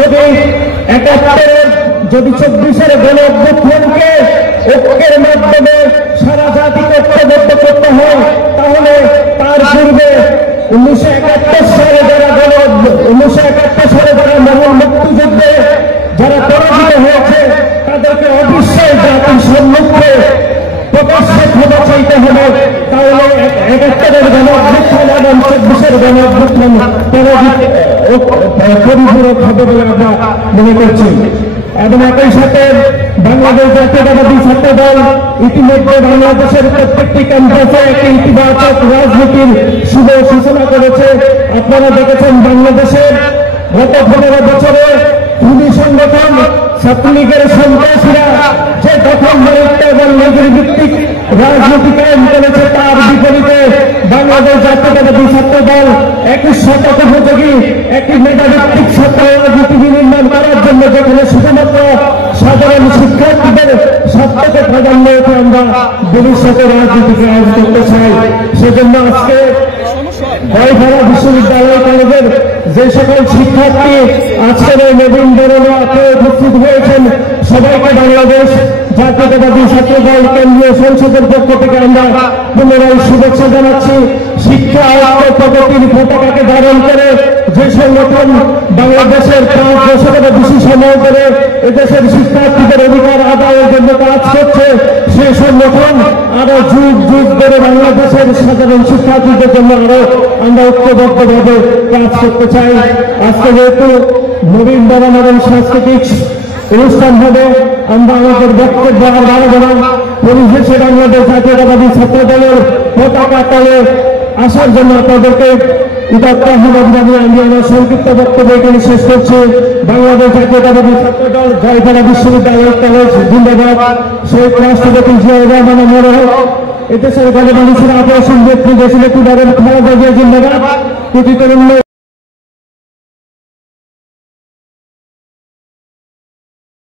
যদি ৭১ যদি ২৪-এর গণ অভ্যুত্থানকে ঐক্যের মাধ্যমে সারা জাতিকে ঐক্যবদ্ধ করতে হয়, তাহলে তার পূর্বে ১৯৭১ সালে যারা মহান মুক্তিযুদ্ধে যারা পরাজিত হয়েছে তাদেরকে অবশ্যই জাতির সম্মুখে প্রকাশ্যে ক্ষমা চাইতে হবে। তাহলে ৭১-এর গণ অভ্যুত্থান এবং ২৪-এর গণ অভ্যুত্থান পরিপূরক হবে বলে আমরা মনে করছি। এবং একই সাথে বাংলাদেশ জাতীয়তাবাদী ছাত্র দল ইতিমধ্যে বাংলাদেশের প্রত্যেকটি ক্যাম্পাসে একটি ইতিবাচক রাজনীতির শুভ সূচনা করেছে। আপনারা দেখেছেন বাংলাদেশের গত ১৫ বছরে খুনি সংগঠন ছাত্রলীগের সন্ত্রাসীরা যে দখল দায়িত্ব এবং নজর ভিত্তিক রাজনীতি কায়েম করেছে, তার বিপরীতে বাংলাদেশ জাতীয়তাবাদী ছাত্র দল ২১ শতক উপযোগী একটি মেধাভিত্তিক ছাত্র রাজনীতি বিনির্মাণ করার জন্য যেখানে শুধুমাত্র সাধারণ শিক্ষার্থীদের স্বার্থকে প্রাধান্য রেখে আমরা ভবিষ্যতে রাজনীতিকে আয়োজন করতে চাই। সেজন্য আজকে গাইবান্ধা বিশ্ববিদ্যালয় কলেজের যে সকল শিক্ষার্থী আজকের এই নবীন বরণে উপস্থিত হয়েছেন, সবাইকে বাংলাদেশ জাতীয়তাবাদী ছাত্র দল কেন্দ্রীয় সংসদের পক্ষ থেকে আমরা পুনরায় শুভেচ্ছা জানাচ্ছি। শিক্ষা ও প্রগতির পতাকাকে ধারণ করে যে সংগঠন বাংলাদেশের ৫ দশকের বেশি সময় ধরে এদেশের শিক্ষার্থীদের অধিকার আদায়ের জন্য কাজ করছে, সেই সংগঠন আরো যুগ যুগ ধরে বাংলাদেশের সাধারণ শিক্ষার্থীদের জন্য আরো আমরা ঐক্যবদ্ধভাবে কাজ করতে চাই। আজকে যেহেতু নবীন বরণ এবং সাংস্কৃতিক অনুষ্ঠান হবে, আমরা আমাদের বক্তব্য আর বাড়াবো না। পরিশেষে বাংলাদেশ জাতীয়তাবাদী ছাত্র দলের পতাকা তলে আসার জন্য আপনাদেরকে উদাত্ত আহ্বান জানিয়ে আমি আমার সংক্ষিপ্ত বক্তব্য এখানে শেষ করছি। বাংলাদেশ জাতীয়তাবাদী ছাত্র দল গাইবান্ধা বিশ্ববিদ্যালয় কলেজ জিন্দাবাদ। শহীদ রাষ্ট্রপতি জিয়াউর রহমান মনে হোক। এদেশের গণমানুষের আদর্শ নেত্রী দেশের একটি খালেদা জিয়া জিন্দাবাদ। কোটি তরুণ